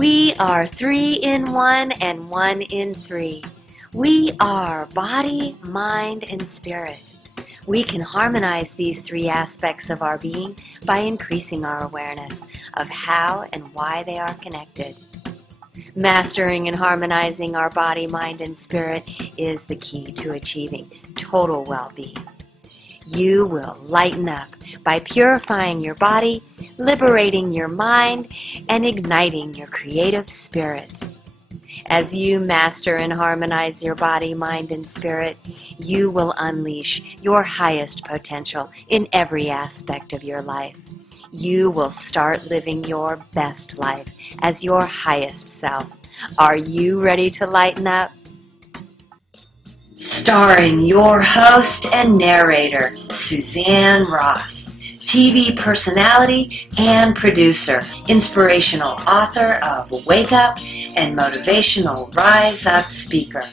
We are 3 in 1 and 1 in 3. We are body, mind, and spirit. We can harmonize these 3 aspects of our being by increasing our awareness of how and why they are connected. Mastering and harmonizing our body, mind, and spirit is the key to achieving total well-being. You will lighten up by purifying your body, liberating your mind, and igniting your creative spirit. As you master and harmonize your body, mind, and spirit, you will unleash your highest potential in every aspect of your life. You will start living your best life as your highest self. Are you ready to lighten up? Starring your host and narrator, Suzanne Ross, TV personality and producer, inspirational author of Wake Up and motivational Rise Up speaker.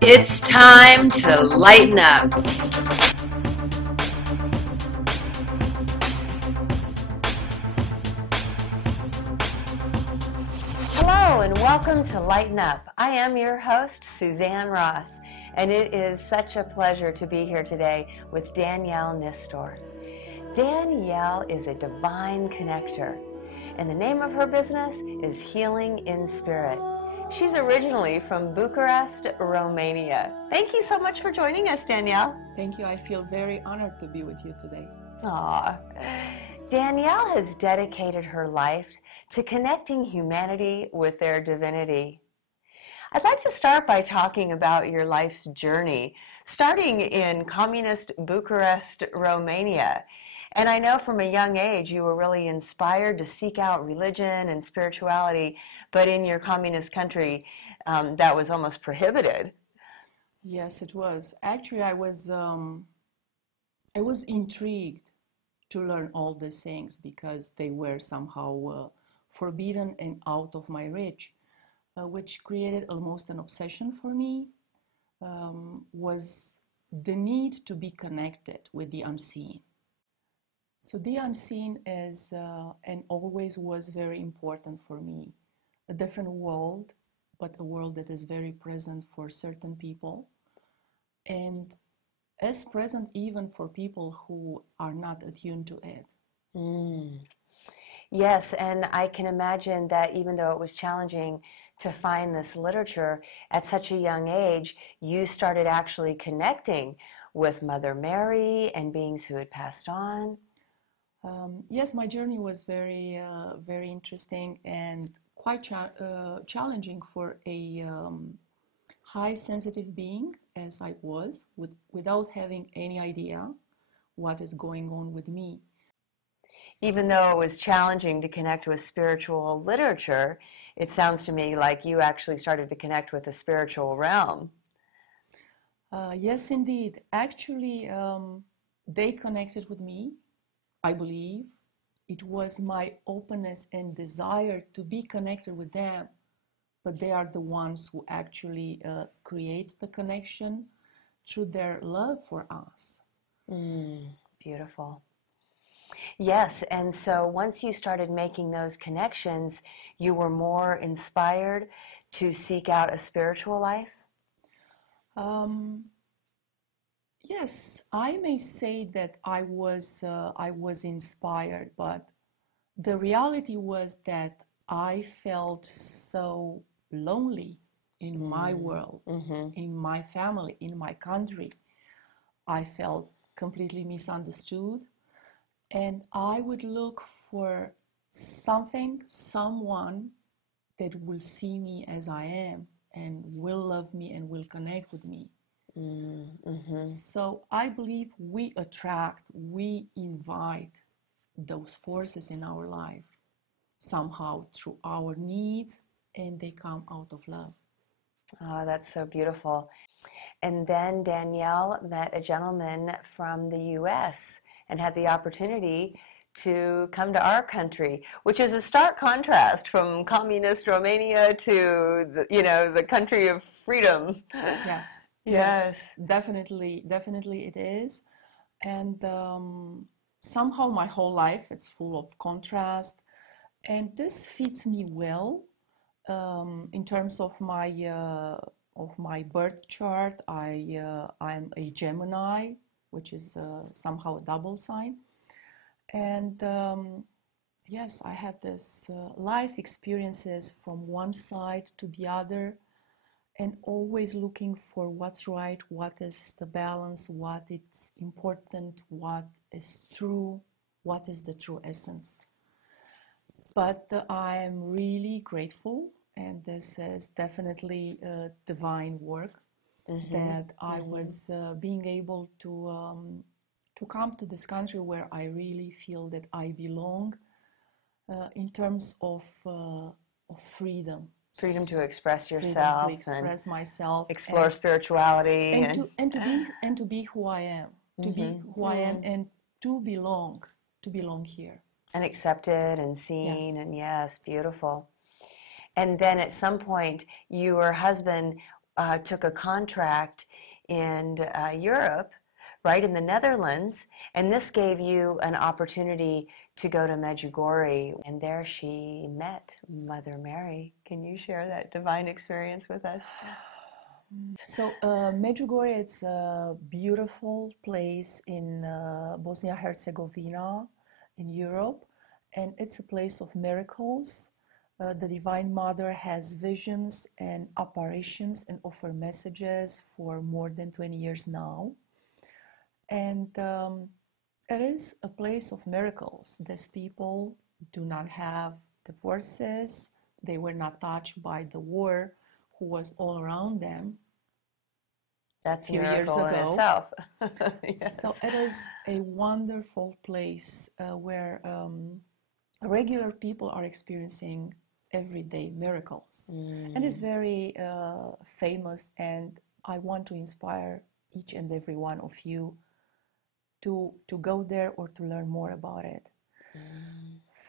It's time to lighten up. Hello and welcome to Lighten Up. I am your host, Suzanne Ross, and it is such a pleasure to be here today with Danielle Nistor. Danielle is a divine connector, and the name of her business is Healing in Spirit. She's originally from Bucharest, Romania. Thank you so much for joining us, Danielle. Thank you. I feel very honored to be with you today. Aww. Danielle has dedicated her life to connecting humanity with their divinity. I'd like to start by talking about your life's journey, starting in communist Bucharest, Romania. And I know from a young age you were really inspired to seek out religion and spirituality, but in your communist country that was almost prohibited. Yes, it was. Actually, I was intrigued to learn all these things because they were somehow forbidden and out of my reach, which created almost an obsession for me, was the need to be connected with the unseen. So the unseen is and always was very important for me. A different world, but a world that is very present for certain people, and is present even for people who are not attuned to it. Yes, and I can imagine that even though it was challenging to find this literature, at such a young age, you started actually connecting with Mother Mary and beings who had passed on. Yes, my journey was very, very interesting and quite challenging for a high sensitive being as I was, without having any idea what is going on with me. Even though it was challenging to connect with spiritual literature, it sounds to me like you actually started to connect with the spiritual realm. Yes, indeed. Actually, they connected with me. I believe it was my openness and desire to be connected with them, but they are the ones who actually create the connection through their love for us. Beautiful. Yes, and so once you started making those connections, you were more inspired to seek out a spiritual life? Yes, I may say that I was inspired, but the reality was that I felt so lonely in my world, in my family, in my country. I felt completely misunderstood, and I would look for something, someone that will see me as I am and will love me and will connect with me. So I believe we attract, we invite those forces in our life somehow through our needs, and they come out of love. Oh, that's so beautiful. And then Danielle met a gentleman from the U.S. and had the opportunity to come to our country, which is a stark contrast from communist Romania to the country of freedom. Yes. Yes. Definitely it is. And somehow my whole life it's full of contrast, and this fits me well. In terms of my birth chart, I'm a Gemini, which is somehow a double sign. And yes, I had this life experiences from one side to the other, and always looking for what's right, what is the balance, what is important, what is true, what is the true essence. But I am really grateful, and this is definitely divine work, that I was being able to come to this country where I really feel that I belong, in terms of freedom. Freedom to express Freedom yourself to express myself, explore spirituality and to be who I am, to be who I am, and to belong here. and accepted and seen. Yes. And yes, beautiful. And then at some point, your husband took a contract in Europe, right, in the Netherlands, and this gave you an opportunity to go to Medjugorje, and there she met Mother Mary. Can you share that divine experience with us? So Medjugorje, it's a beautiful place in Bosnia-Herzegovina in Europe, and it's a place of miracles. The Divine Mother has visions and apparitions and offer messages for more than 20 years now. And it is a place of miracles. These people do not have divorces. They were not touched by the war who was all around them. That's few a years miracle in ago. itself. Yeah. So it is a wonderful place where regular people are experiencing everyday miracles. And it's very famous, and I want to inspire each and every one of you to go there or to learn more about it.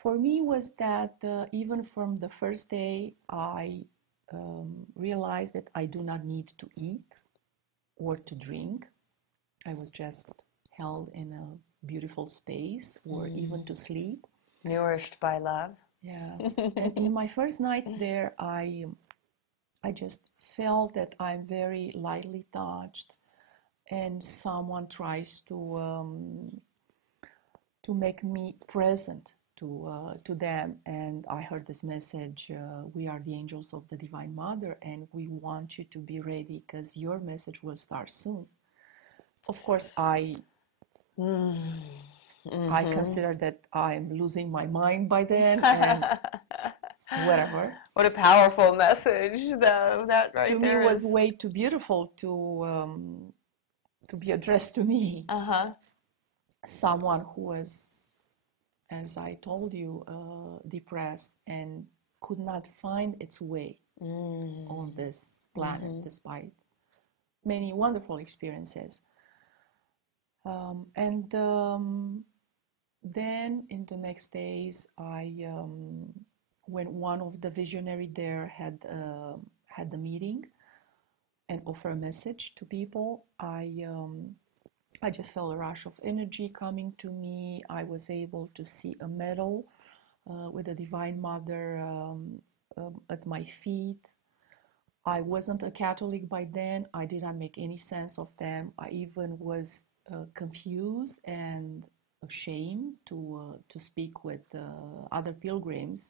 For me was that even from the first day I realized that I do not need to eat or to drink. I was just held in a beautiful space, or even to sleep. Nourished by love. Yes. And in my first night there, I just felt that I'm very lightly touched, and someone tries to make me present to them. And I heard this message: we are the angels of the Divine Mother, and we want you to be ready because your message will start soon. Of course, I consider that I'm losing my mind by then, and whatever. What a powerful message, though. That right To me there was is... way too beautiful to be addressed to me. Someone who was, as I told you, depressed and could not find its way on this planet, despite many wonderful experiences. And then in the next days, when one of the visionary there had the meeting and offer a message to people, I just felt a rush of energy coming to me. I was able to see a medal with the Divine Mother at my feet. I wasn't a Catholic by then. I did not make any sense of them. I even was confused and ashamed to speak with other pilgrims,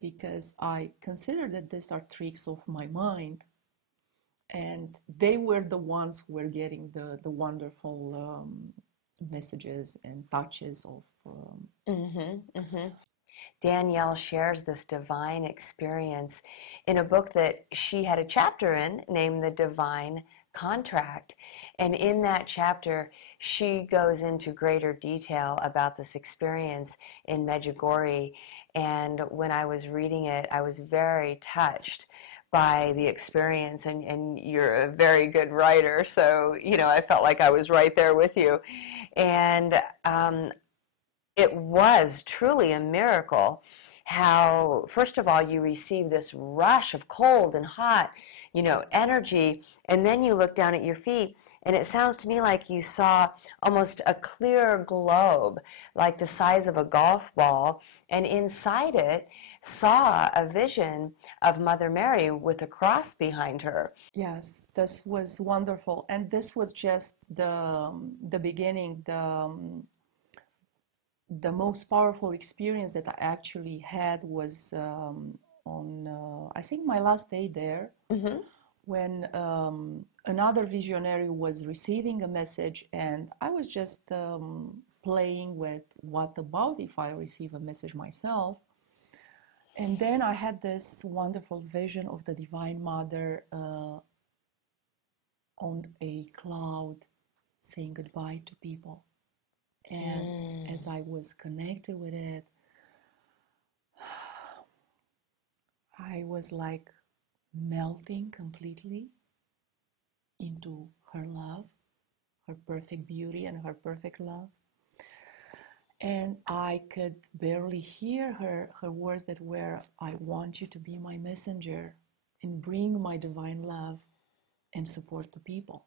because I consider that these are tricks of my mind, and they were the ones who were getting the wonderful messages and touches of. Danielle shares this divine experience in a book that she had a chapter in named The Divine Contract. And in that chapter, she goes into greater detail about this experience in Medjugorje. And when I was reading it, I was very touched by the experience, and you're a very good writer, so I felt like I was right there with you. And it was truly a miracle how, first of all, you receive this rush of cold and hot, energy, and then you look down at your feet And it sounds to me like you saw almost a clear globe, like the size of a golf ball, and inside it saw a vision of Mother Mary with a cross behind her. Yes, this was wonderful, and this was just the beginning. The most powerful experience that I actually had was on I think my last day there, when another visionary was receiving a message, and I was just playing with what about if I receive a message myself. And then I had this wonderful vision of the Divine Mother on a cloud saying goodbye to people. And as I was connected with it, I was like melting completely into her love, her perfect beauty and her perfect love. And I could barely hear her words that were, I want you to be my messenger and bring my divine love and support to people.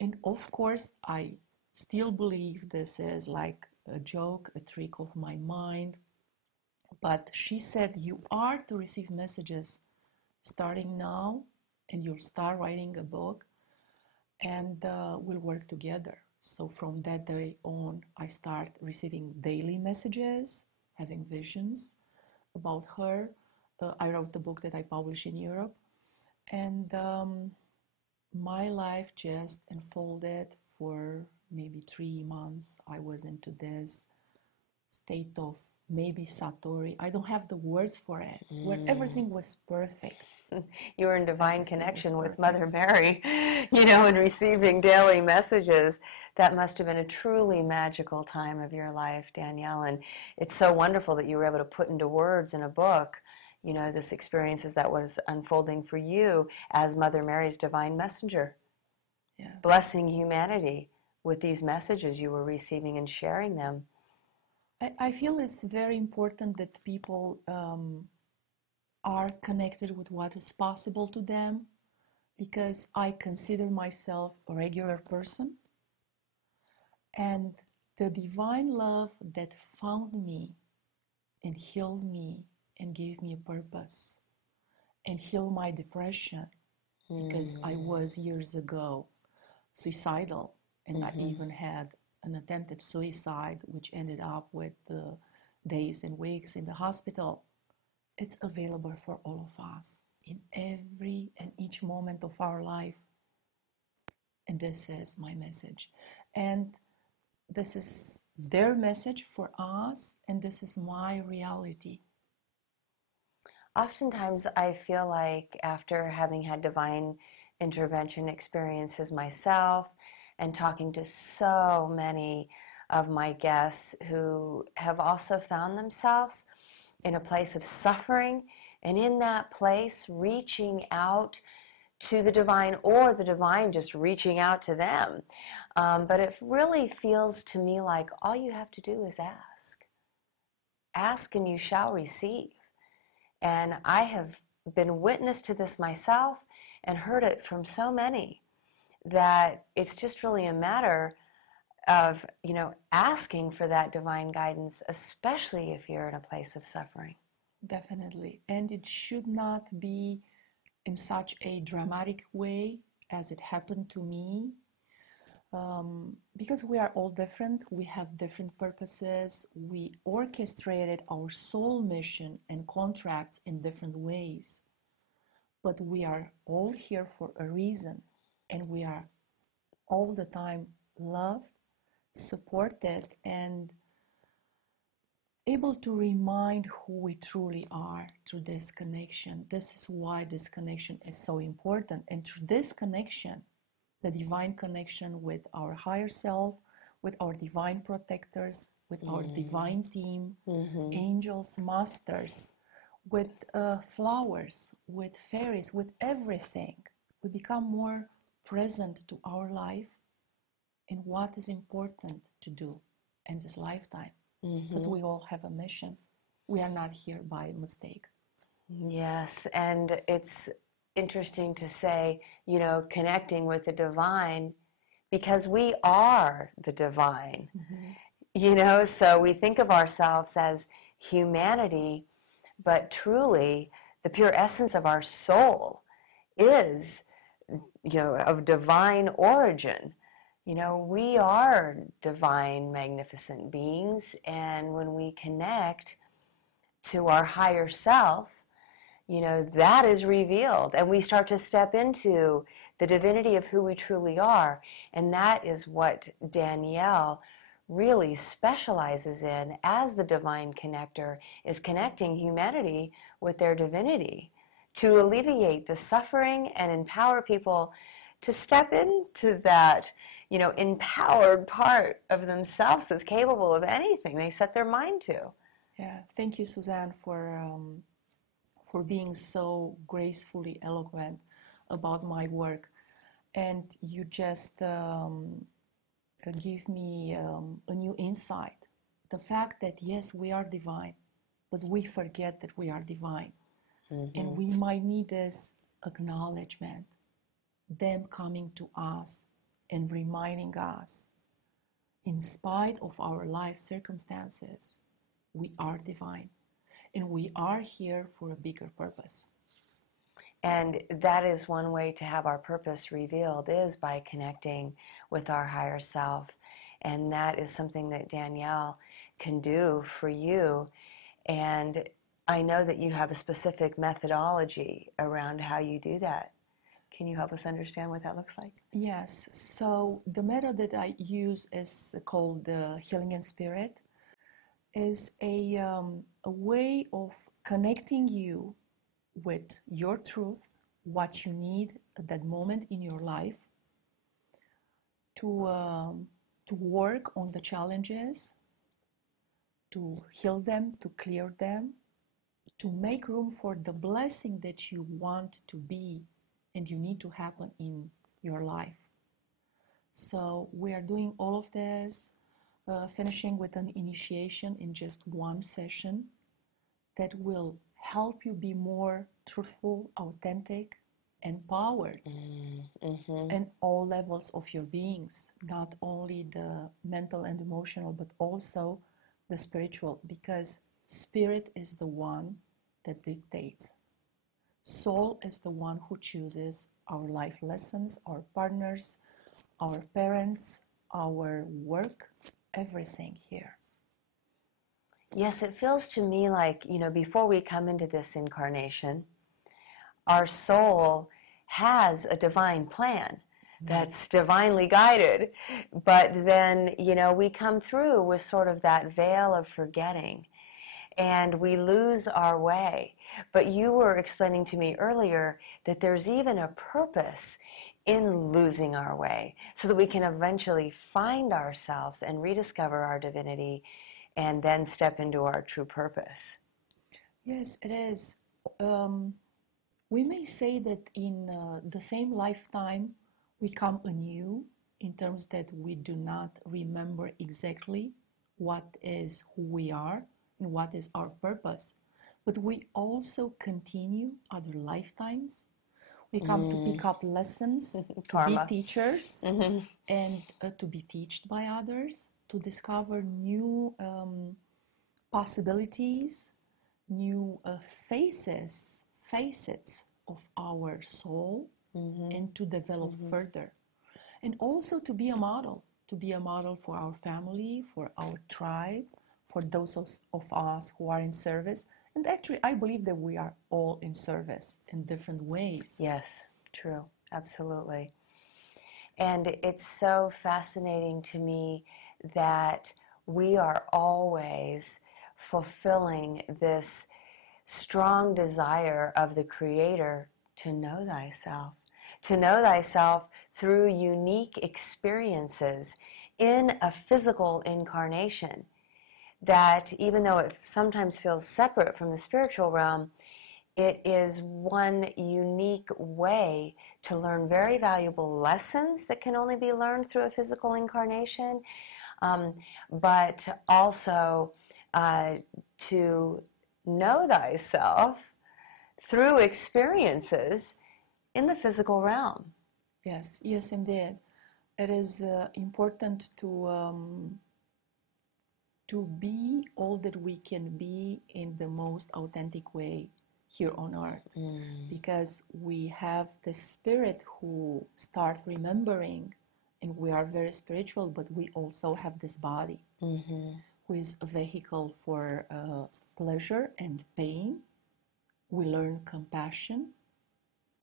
And of course, I still believe this is like a joke, a trick of my mind. But she said, you are to receive messages starting now, and you'll start writing a book, and we'll work together. So from that day on, I start receiving daily messages, having visions about her. I wrote the book that I published in Europe, and my life just unfolded for maybe 3 months. I was into this state of maybe Satori. I don't have the words for it, where everything was perfect. You were in divine connection with Mother Mary, and receiving daily messages. That must have been a truly magical time of your life, Danielle. And it's so wonderful that you were able to put into words in a book, this experiences that was unfolding for you as Mother Mary's divine messenger, blessing humanity with these messages you were receiving and sharing them. I feel it's very important that people are connected with what is possible to them, because I consider myself a regular person, and the divine love that found me and healed me and gave me a purpose and healed my depression, because I was years ago suicidal, and I even had an attempted suicide, which ended up with days and weeks in the hospital. It's available for all of us in every and each moment of our life. And this is my message. And this is their message for us, and this is my reality. Oftentimes, I feel like after having had divine intervention experiences myself and talking to so many of my guests who have also found themselves in a place of suffering, and in that place reaching out to the divine, or the divine just reaching out to them. But it really feels to me like all you have to do is ask. Ask and you shall receive. And I have been witness to this myself and heard it from so many that it's just really a matter of, asking for that divine guidance, especially if you're in a place of suffering. Definitely. And it should not be in such a dramatic way as it happened to me, because we are all different, we have different purposes, we orchestrated our soul mission and contracts in different ways, but we are all here for a reason, and we are all the time loved, supported, and able to remind who we truly are through this connection. This is why this connection is so important. And through this connection, the divine connection with our higher self, with our divine protectors, with our divine team, angels, masters, with flowers, with fairies, with everything, we become more present to our life and what is important to do in this lifetime. Because we all have a mission. We are not here by mistake. Yes, and it's interesting to say, connecting with the divine, because we are the divine. So we think of ourselves as humanity, but truly the pure essence of our soul is, of divine origin. We are divine, magnificent beings, and when we connect to our higher self, that is revealed, and we start to step into the divinity of who we truly are. And that is what Danielle really specializes in as the divine connector, is connecting humanity with their divinity to alleviate the suffering and empower people to step into that, empowered part of themselves that's capable of anything they set their mind to. Yeah, thank you, Suzanne, for being so gracefully eloquent about my work. And you just give me a new insight. The fact that, yes, we are divine, but we forget that we are divine. And we might need this acknowledgement, them coming to us and reminding us, in spite of our life circumstances, we are divine. And we are here for a bigger purpose. And that is one way to have our purpose revealed, is by connecting with our higher self. And that is something that Danielle can do for you. And I know that you have a specific methodology around how you do that. Can you help us understand what that looks like? Yes. So the method that I use is called Healing in Spirit. Is a way of connecting you with your truth, what you need at that moment in your life, to work on the challenges, to heal them, to clear them, to make room for the blessing that you want to be and you need to happen in your life. So we are doing all of this, finishing with an initiation in just one session that will help you be more truthful, authentic, empowered in all levels of your beings, not only the mental and emotional, but also the spiritual, because spirit is the one that dictates. Soul is the one who chooses our life lessons, our partners, our parents, our work, everything here. Yes, it feels to me like, before we come into this incarnation, our soul has a divine plan that's divinely guided. But then, we come through with sort of that veil of forgetting, and we lose our way. But you were explaining to me earlier that there's even a purpose in losing our way, so that we can eventually find ourselves and rediscover our divinity and then step into our true purpose. Yes, it is. We may say that in the same lifetime we come anew, in terms that we do not remember exactly what is who we are and what is our purpose. But we also continue other lifetimes. We come to pick up lessons, to Karma. be teachers, and to be taught by others, to discover new possibilities, new facets of our soul, and to develop further. And also to be a model for our family, for our tribe, for those of us who are in service. And actually, I believe that we are all in service in different ways. Yes, true, absolutely. And it's so fascinating to me that we are always fulfilling this strong desire of the Creator to know thyself through unique experiences in a physical incarnation, that even though it sometimes feels separate from the spiritual realm, it is one unique way to learn very valuable lessons that can only be learned through a physical incarnation, but also to know thyself through experiences in the physical realm. Yes, yes, indeed. It is important to be all that we can be in the most authentic way here on earth, because we have the spirit who start remembering, and we are very spiritual, but we also have this body who is a vehicle for pleasure and pain. We learn compassion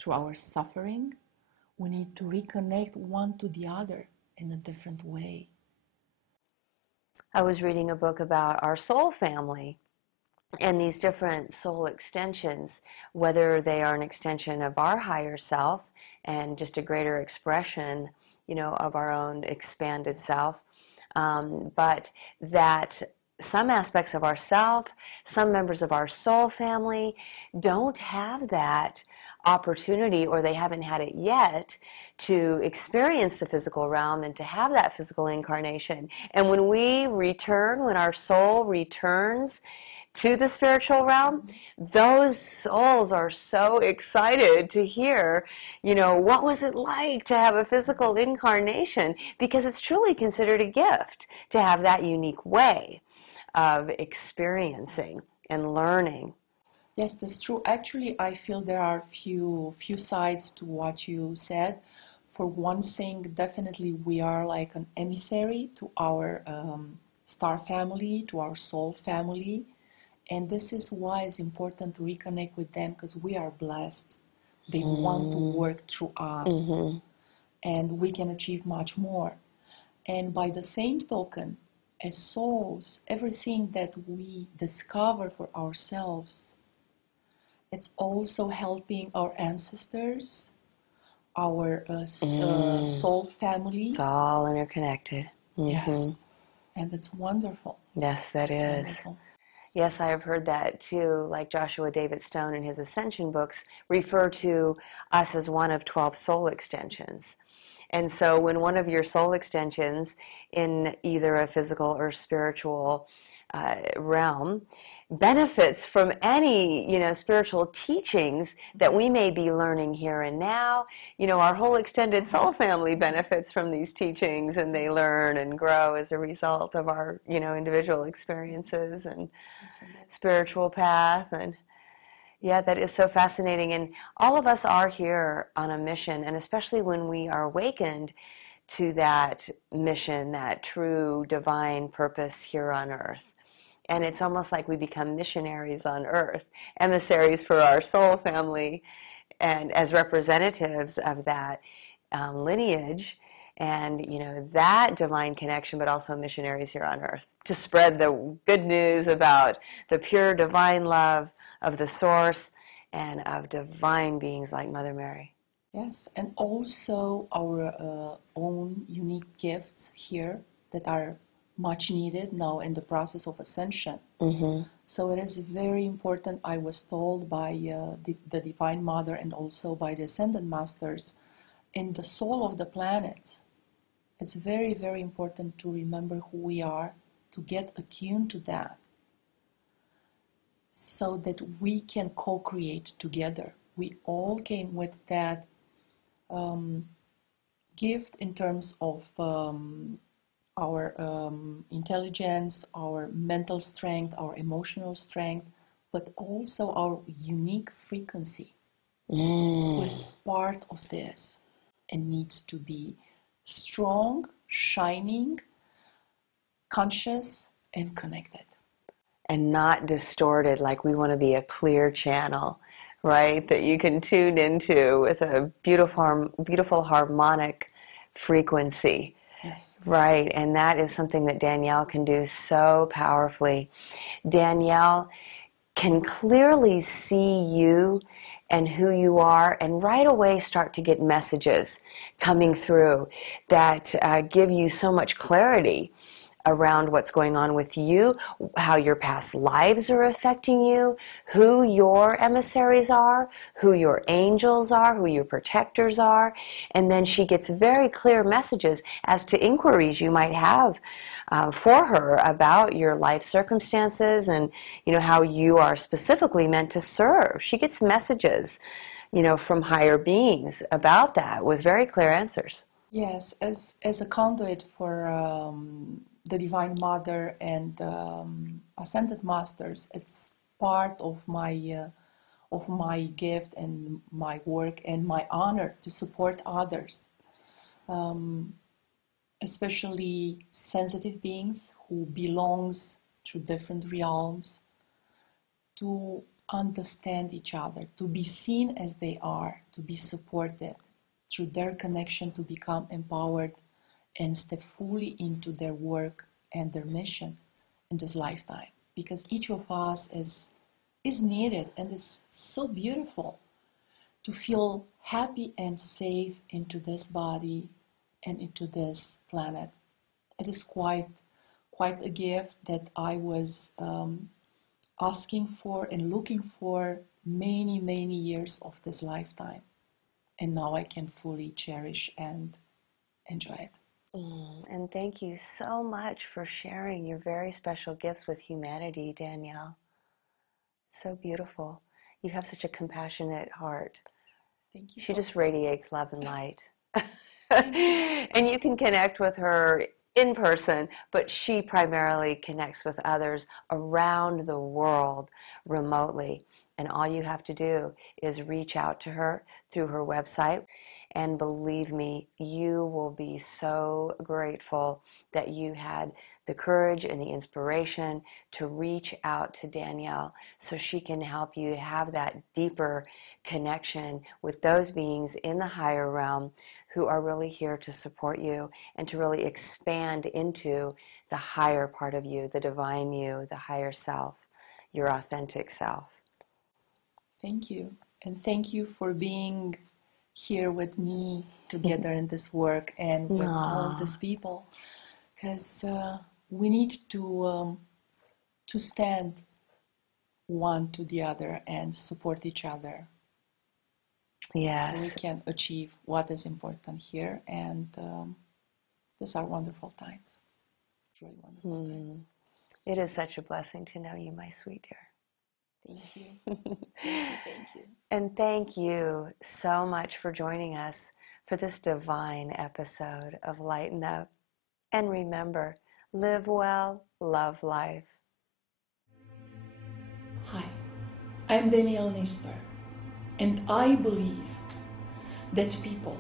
through our suffering. We need to reconnect one to the other in a different way. I was reading a book about our soul family and these different soul extensions, whether they are an extension of our higher self and just a greater expression, of our own expanded self, but that some aspects of ourself, some members of our soul family don't have that opportunity, or they haven't had it yet, to experience the physical realm and to have that physical incarnation. And when we return, when our soul returns to the spiritual realm, those souls are so excited to hear, what was it like to have a physical incarnation? Because it's truly considered a gift to have that unique way of experiencing and learning. Yes, that's true. Actually, I feel there are few sides to what you said. For one thing, definitely we are like an emissary to our star family, to our soul family. And this is why it's important to reconnect with them, because we are blessed. They want to work through us, and we can achieve much more. And by the same token, as souls, everything that we discover for ourselves, it's also helping our ancestors, our soul family. It's all interconnected. Yes, and it's wonderful. Yes, that is. Wonderful. Yes, I have heard that too, like Joshua David Stone in his Ascension books refer to us as one of 12 soul extensions. And so when one of your soul extensions in either a physical or spiritual realm benefits from any, spiritual teachings that we may be learning here and now, our whole extended soul family benefits from these teachings, and they learn and grow as a result of our, individual experiences and spiritual path. And yeah, that is so fascinating. And all of us are here on a mission, and especially when we are awakened to that mission, that true divine purpose here on earth. And it's almost like we become missionaries on earth, emissaries for our soul family, and as representatives of that lineage and, that divine connection, but also missionaries here on earth to spread the good news about the pure divine love of the source and of divine beings like Mother Mary. Yes, and also our own unique gifts here that are much needed now in the process of ascension. So it is very important, I was told by the Divine Mother and also by the Ascended Masters, in the soul of the planets. It's very, very important to remember who we are, to get attuned to that, so that we can co-create together. We all came with that gift in terms of our intelligence, our mental strength, our emotional strength, but also our unique frequency was part of this and needs to be strong, shining, conscious, and connected. And not distorted, like we want to be a clear channel, right, that you can tune into with a beautiful harmonic frequency. Yes. Right, and that is something that Danielle can do so powerfully. Danielle can clearly see you and who you are, and right away start to get messages coming through that give you so much clarity around what's going on with you, how your past lives are affecting you, who your emissaries are, who your angels are, who your protectors are. And then she gets very clear messages as to inquiries you might have for her about your life circumstances and, how you are specifically meant to serve. She gets messages from higher beings about that with very clear answers. Yes, as a conduit for the Divine Mother and Ascended Masters, it's part of my gift and my work and my honor to support others, um, especially sensitive beings who belongs to different realms, to understand each other, to be seen as they are, to be supported through their connection, to become empowered and step fully into their work and their mission in this lifetime. Because each of us is needed, and it's so beautiful to feel happy and safe into this body and into this planet. It is quite a gift that I was asking for and looking for many years of this lifetime, and now I can fully cherish and enjoy it. And thank you so much for sharing your very special gifts with humanity, Danielle. So beautiful. You have such a compassionate heart. Thank you. She just radiates love and light. And you can connect with her in person, but she primarily connects with others around the world remotely. And all you have to do is reach out to her through her website. And believe me, you will be so grateful that you had the courage and the inspiration to reach out to Danielle so she can help you have that deeper connection with those beings in the higher realm who are really here to support you and to really expand into the higher part of you, the divine you, the higher self, your authentic self. Thank you. And thank you for being here with me together in this work and with all of these people, because we need to stand one to the other and support each other. Yes. So we can achieve what is important here, and these are wonderful times. Really wonderful times. It is such a blessing to know you, my sweet dear. Thank you. Thank you. And thank you so much for joining us for this divine episode of Lighten Up. And remember, live well, love life. Hi, I'm Danielle Nistor, and I believe that people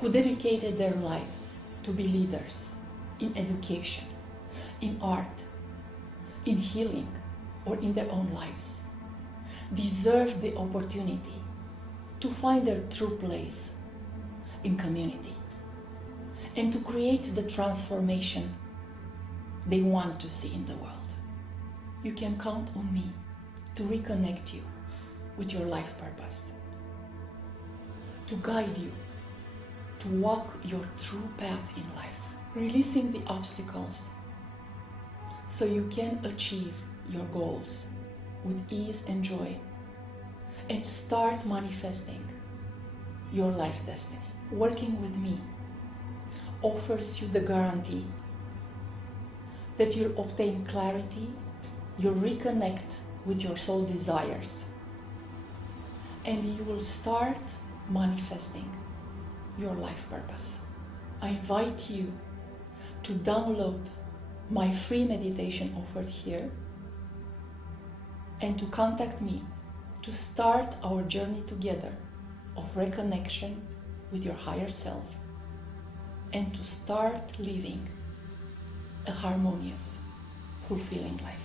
who dedicated their lives to be leaders in education, in art, in healing, or in their own lives deserve the opportunity to find their true place in community and to create the transformation they want to see in the world. You can count on me to reconnect you with your life purpose, to guide you to walk your true path in life, releasing the obstacles so you can achieve your goals with ease and joy and start manifesting your life destiny. Working with me offers you the guarantee that you'll obtain clarity, you'll reconnect with your soul desires, and you will start manifesting your life purpose. I invite you to download my free meditation offered here and to contact me to start our journey together of reconnection with your higher self and to start living a harmonious, fulfilling life.